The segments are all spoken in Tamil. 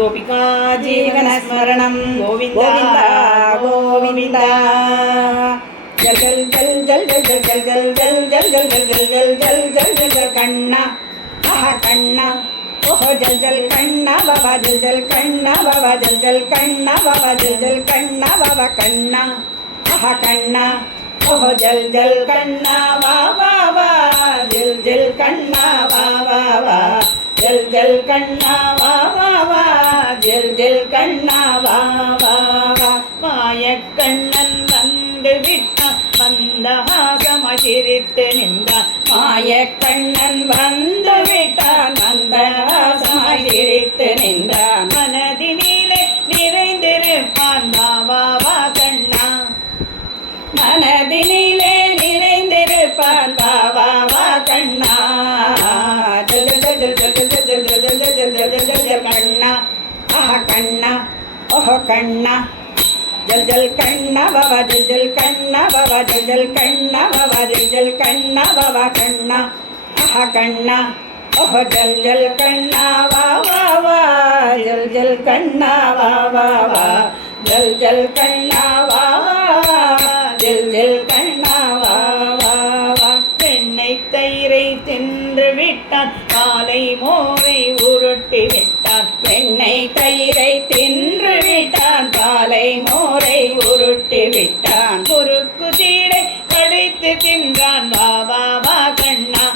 गोपिका जीवनस्मरणं गोविन्द गोविन्द जल जल जल जल जल जल जल जल जल जल जल जल जल जल जल जल कण्णा आहा कण्णा ओह जल जल कण्णा बाबा जल जल कण्णा बाबा जल जल कण्णा बाबा जल जल कण्णा बाबा कण्णा आहा कण्णा ओह जल जल कण्णा बाबा जल जल कण्णा बाबा जल जल कण्णा बाबा जल जल कण्णा बाबा மாயக்கண்ணன் வந்து விட்டான் மந்தஹாசமாய் சிரித்து நின்றான் மாயக்கண்ணன் வந்து விட்டான் மந்தஹாசமாய் சிரித்து நின்றான் மனதினிலே நிறைந்திருப்பான் பாபா கண்ணா மனதினிலே நிறைந்திருப்பான் பாபா கண்ணா ஜல் ஜல் ஜல் ஜல் ஜல் ஜல் ஜல் ஜல் ஜல் ஜல் ஜல் ஜல் கண்ணா ஆஹா கண்ணா ஓஹோ கண்ணா जल जल कण्णा बाबा जल जल कण्णा बाबा जल जल कण्णा बाबा जल जल कण्णा बाबा कण्णा आहा कण्णा ओह जल जल कण्णा बाबा जल जल कण्णा बाबा जल जल कण्णा बाबा जल जल कण्णा बाबा வெண்ணை தயிரை தின்று விட்டான் காலை மோரை உருட்டி விட்டான் வெண்ணை தயிரை தின்று விட்டான் காலை மோரை உருட்டி விட்டான் குறுக்கு சீடை கடித்து தின்றான் பாபா கண்ணா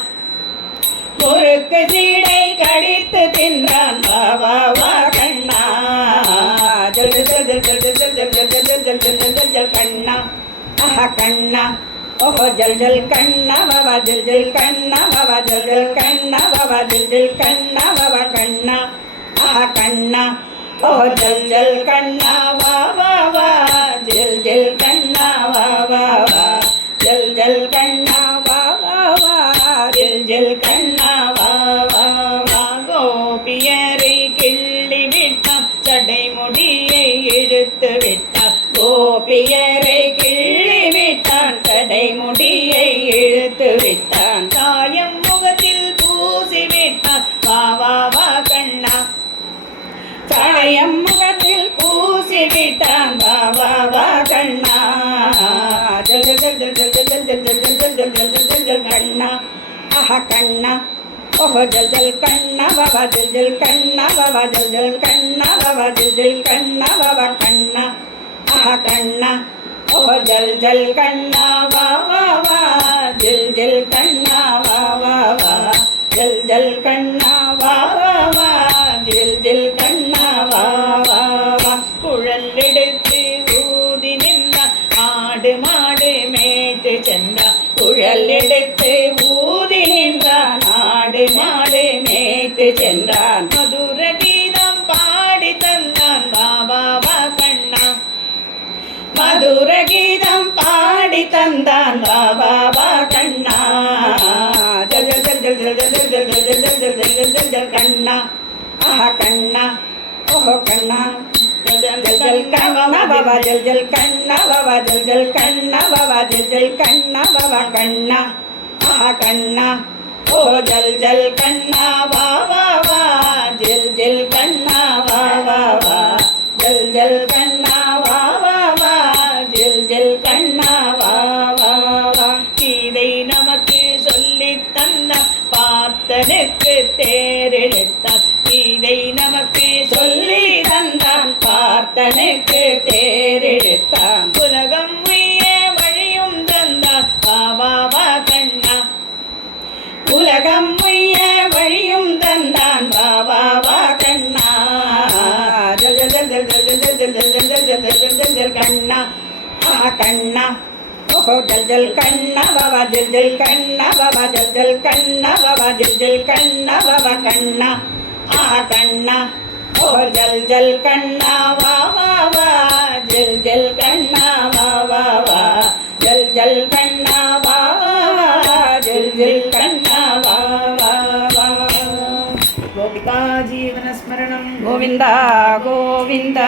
குறுக்கு சீடை கடித்து தின்றான் பாபா கண்ணா ஜல் ஜல் ஜல் ஜல் ஜல் ஜல் ஜல் ஜல் ஜல் ஜல் ஜல் ஜல் ஜல் கண்ணா ஆஹா கண்ணா ओह जल जल कण्णा बाबा जल जल कण्णा बाबा जल जल कण्णा बाबा जल जल कण्णा बाबा कण्णा आहा कण्णा ओह जल जल कण्णा बाबा जल जल कण्णा बाबा जल जल कण्णा बाबा जल जल कण्णा बाबा கோபியரை கிள்ளி விட்டான் சடை முடியை இழுத்து விட்டான் கோபியரை கிள்ளி விட்டான் சடை முடியை இழுத்து விட்டான் சாயம் முகத்தில் பூசி விட்டான் பாபா கண்ணா சாயம் முகத்தில் பூசி விட்டான் பாபா கண்ணா ஜல் ஜல் ஜல் ஜல் ஜல் ஜல் ஜல் ஜல் ஜல் ஜல் ஜல் ஜல் ஜல் கண்ணா ஆஹா கண்ணா ओह जल जल कण्णा बाबा जल जल कण्णा बाबा जल जल कण्णा बाबा जल जल कण्णा बाबा कण्णा आहा कण्णा ओह जल जल कण्णा बाबा जल जल कण्णा बाबा जल जल कण्णा बाबा जल जल कण्णा बाबा குழல் எடுத்து ஊதி நின்றான் ஆடு மாடு மேய்த்து சென்றான் குழல் எடுத்து ஊதி நின்றான் ஆடு மாடு மேய்த்து சென்றான் மதுர கீதம் பாடி தந்தான் பாபா கண்ணா மதுர கீதம் பாடி தந்தான் பாபா கண்ணா ஜல் ஜல் ஜல் ஜல் ஜல் ஜல் ஜல் ஜல் ஜல் ஜல் ஜல் ஜல் ஜல் கண்ணா ஆஹா கண்ணா ஓஹோ கண்ணா जल जल कण्णा बाबा जल जल कण्णा बाबा जल जल कण्णा बाबा जल जल कण्णा बाबा कण्णा आहा कण्णा ओह जल जल कण्णा बाबा जल जल कण्णा बाबा जल जल कण्णा बाबा जल जल कण्णा बाबा கீதை நமக்கு சொல்லி தந்தான் பார்த்தனுக்கு தேரெடுத்தான் கீதை நமக்கு சொல்லி தந்தான் பார்த்தனுக்கு தேரெடுத்தான் உலகம் உய்ய வழியும் தந்தான் பாபா கண்ணா உலகம் உய்ய வழியும் தந்தான் பாபா கண்ணா ஜல் ஜல் ஜல் ஜல் ஜல் ஜல் ஜல் ஜல் ஜல் ஜல் ஜல் ஜல் ஜல் கண்ணா ஆஹா கண்ணா ओह जल जल कण्णा बाबा जल जल कण्णा बाबा जल जल कण्णा बाबा जल जल कण्णा बाबा कण्णा आहा कण्णा ओह जल जल कण्णा बाबा जल जल कण्णा बाबा जल जल कण्णा बाबा जल जल कण्णा बाबा गोपिका जीवन स्मरणं गोविन्द गोविन्द